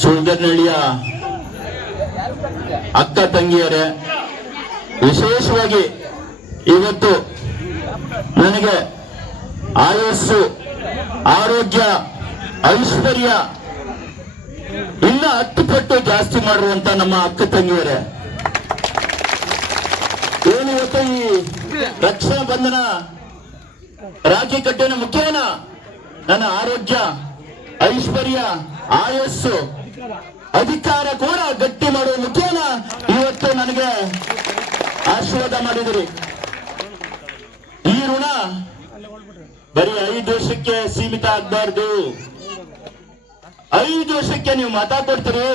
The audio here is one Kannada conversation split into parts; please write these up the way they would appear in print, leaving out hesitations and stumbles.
ಸುಳ್ದನಹಳ್ಳಿಯ ಅಕ್ಕ ತಂಗಿಯರೇ, ವಿಶೇಷವಾಗಿ ಇವತ್ತು ನನಗೆ ಆಯಸ್ಸು, ಆರೋಗ್ಯ, ಐಶ್ವರ್ಯ ಇನ್ನ 10 ಪಟ್ಟು ಜಾಸ್ತಿ ಮಾಡಿರುವಂತ ನಮ್ಮ ಅಕ್ಕ ತಂಗಿಯರೇ, ಏನಿವತ್ತು ಈ ರಕ್ಷಣಾ ಬಂಧನ ರಾಖಿ ಕಟ್ಟಿನ ಮುಖೇನ ನನ್ನ ಆರೋಗ್ಯ, ಐಶ್ವರ್ಯ, ಆಯಸ್ಸು, ಅಧಿಕಾರ ಕೂಡ ಗಟ್ಟಿ ಮಾಡುವ ಮುಖೇನ ಇವತ್ತು ನನಗೆ ಆಶೀರ್ವಾದ ಮಾಡಿದಿರಿ. ಈ ಋಣ ಬರೀ 5 ವರ್ಷಕ್ಕೆ ಸೀಮಿತ ಆಗಬಾರ್ದು. 5 ವರ್ಷಕ್ಕೆ ನೀವು ಮತ ಕೊಡ್ತೀರಿ,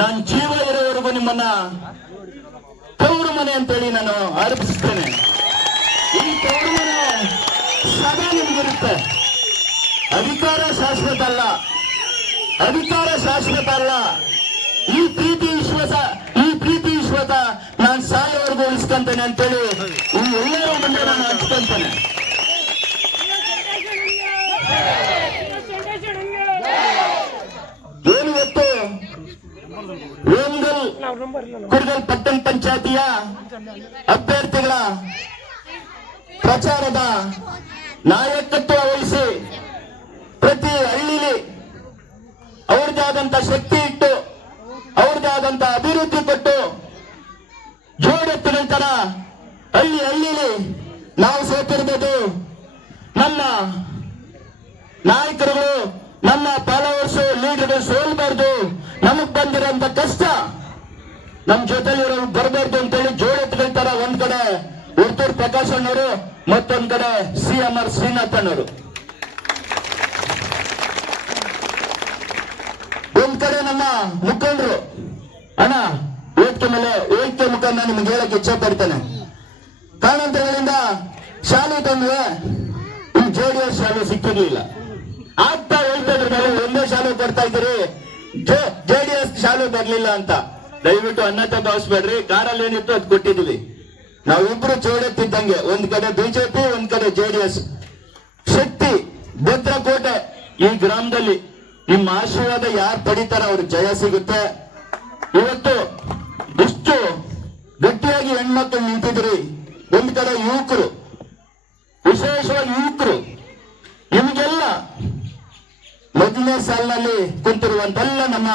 ನಾನು ಜೀವ ಇರೋವರೆಗೂ ನಿಮ್ಮನ್ನ ತವರು ಮನೆ ಅಂತೇಳಿ ನಾನು ಅರ್ಪಿಸ್ತೇನೆ. ಈ ತವರು ಮನೆ ಸದಾ ನಿಮ್ಗಿರುತ್ತೆ. ಅಧಿಕಾರ ಶಾಶ್ವತ ಅಲ್ಲ, ಅಧಿಕಾರ ಶಾಶ್ವತ ಅಲ್ಲ. ಈ ಪ್ರೀತಿ ವಿಶ್ವಾಸ ನಾನು ಸಾಯೋವರೆಗೂ ಉಳಿಸ್ಕೊಂತೇನೆ ಅಂತೇಳಿ ಈ ಎಲ್ಲರೂ ಮುಂದೆ ನಾನು ಹಂಚ್ಕೊಂತೇನೆ. ಏನಿವತ್ತು ಕುರ್ಗಲ್ ಪಟ್ಟಣ ಪಂಚಾಯತಿಯ ಅಭ್ಯರ್ಥಿಗಳ ಪ್ರಚಾರದ ನಾಯಕತ್ವ ವಹಿಸಿ ಪ್ರತಿ ಹಳ್ಳಿಲಿ ಅವ್ರದ್ದೇ ಆದಂತ ಶಕ್ತಿ ಇಟ್ಟು, ಅವ್ರದ್ದೇ ಆದಂತ ಅಭಿವೃದ್ಧಿ ಕೊಟ್ಟು, ಜೋಡೆತ್ತಿನ ತರ ಹಳ್ಳಿಲಿ ನಾವು ಸೋತಿರ್ಬೋದು. ನಮ್ಮ ನಾಯಕರುಗಳು, ನಮ್ಮ ಫಾಲೋವರ್ಸ್, ಲೀಡರ್ಗಳು ಸೋಲ್ಬಾರ್ದು. ನಮಗ್ ಬಂದಿರೋಂತ ಕಷ್ಟ ನಮ್ ಜೊತೆಲಿರೋರು ಬರಬಾರ್ದು ಅಂತೇಳಿ ಜೋಡೆತ್ತಿನ ತರ ಒಂದ್ ಕಡೆ ಉರ್ತೂರ್ ಪ್ರಕಾಶ್ ಅಣ್ಣವರು, ಮತ್ತೊಂದ್ ಕಡೆ CMR ಶ್ರೀನಾಥ್ ಅಣ್ಣವರು, ಒಂದ್ ಕಡೆ ನಮ್ಮ ಮುಖಂಡರು. ಅಣ್ಣ ವೇದಿಕೆ ಮುಖಂಡ ನಿಮ್ಗೆ ಹೇಳಕ್ಕೆ ಇಚ್ಛೆ ಪಡ್ತೇನೆ. ಕಾರಣಾಂತರಗಳಿಂದ ಶಾಲೆ ತಂದ್ರೆ ಈ JDS ಶಾಲೆ ಸಿಕ್ಕಿರ್ಲಿಲ್ಲ. ಆಗ್ತಾ ಹೇಳ್ತಾ ಇದ್ರ ಮೇಲೆ ಒಂದೇ ಶಾಲೆ ಕೊಡ್ತಾ ಇದ್ದೀರಿ, JDS ಶಾಲೆ ಬರ್ಲಿಲ್ಲ ಅಂತ. ದಯವಿಟ್ಟು ಅನ್ನತ ಭಾವಿಸ್ಬೇಡ್ರಿ. ಕಾರಲ್ಲಿ ಏನಿತ್ತು ಅದು ಕೊಟ್ಟಿದ್ವಿ. ನಾವಿಬ್ರು ಜೋಡೆತ್ತಿದ್ದಂಗೆ, ಒಂದ್ ಕಡೆ ಬಿಜೆಪಿ, ಒಂದ್ ಕಡೆ JDS. ಶಕ್ತಿ ಭದ್ರಕೋಟೆ ಈ ಗ್ರಾಮದಲ್ಲಿ ನಿಮ್ಮ ಆಶೀರ್ವಾದ ಯಾರು ಪಡಿತಾರ ಅವ್ರಿಗೆ ಜಯ ಸಿಗುತ್ತೆ. ಇವತ್ತು ಇಷ್ಟು ಗಟ್ಟಿಯಾಗಿ ಹೆಣ್ಮಕ್ಳು ನಿಂತಿದ್ರಿ. ಒಂದ್ ಕಡೆ ಯುವಕರು, ವಿಶೇಷವಾಗಿ ಯುವಕರು, ನಿಮಗೆಲ್ಲ ಮೊದಲನೇ ಸಾಲಿನಲ್ಲಿ ಕುಂತಿರುವಂತೆಲ್ಲ ನಮ್ಮ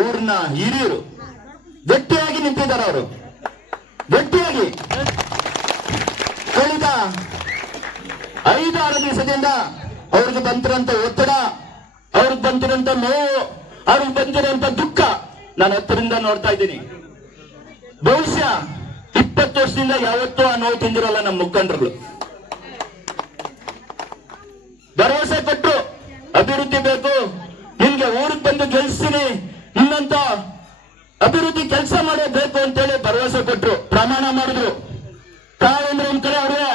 ಊರಿನ ಹಿರಿಯರು ಗಟ್ಟಿಯಾಗಿ ನಿಂತಿದ್ದಾರೆ. ಅವರು ಗಟ್ಟಿಯಾಗಿ ಕಳೆದ 5-6 ದಿವಸದಿಂದ ಅವ್ರಿಗೆ ಬಂತಿರೋಂಥ ಒತ್ತಡ, ಅವ್ರಿಗೆ ಬಂತಿರೋಂಥ ನೋವು, ಅವ್ರಿಗೆ ಬಂದಿರೋಂಥ ದುಃಖ ನಾನು ಹತ್ತಿರಿಂದ ನೋಡ್ತಾ ಇದ್ದೀನಿ. ಬಹುಶಃ 20 ವರ್ಷದಿಂದ ಯಾವತ್ತೂ ಆ ನೋವು ತಿಂದಿರಲ್ಲ ನಮ್ಮ ಮುಖಂಡರುಗಳು. ಭರವಸೆ ಕೊಟ್ಟು ಅಭಿವೃದ್ಧಿ ಬೇಕು, ನಿಮ್ಗೆ ಊರಿಗೆ ಬಂದು ಗೆಲ್ಸ್ತೀನಿ, ಇನ್ನಂತ ಅಭಿವೃದ್ಧಿ ಕೆಲಸ ಮಾಡಬೇಕು ಅಂತೇಳಿ ಭರವಸೆ ಕೊಟ್ಟರು, ಪ್ರಮಾಣ ಮಾಡಿದ್ರು. ತಾವಂದ್ರೆ ಒಂದ್ ಕಡೆ ಅವ್ರೆ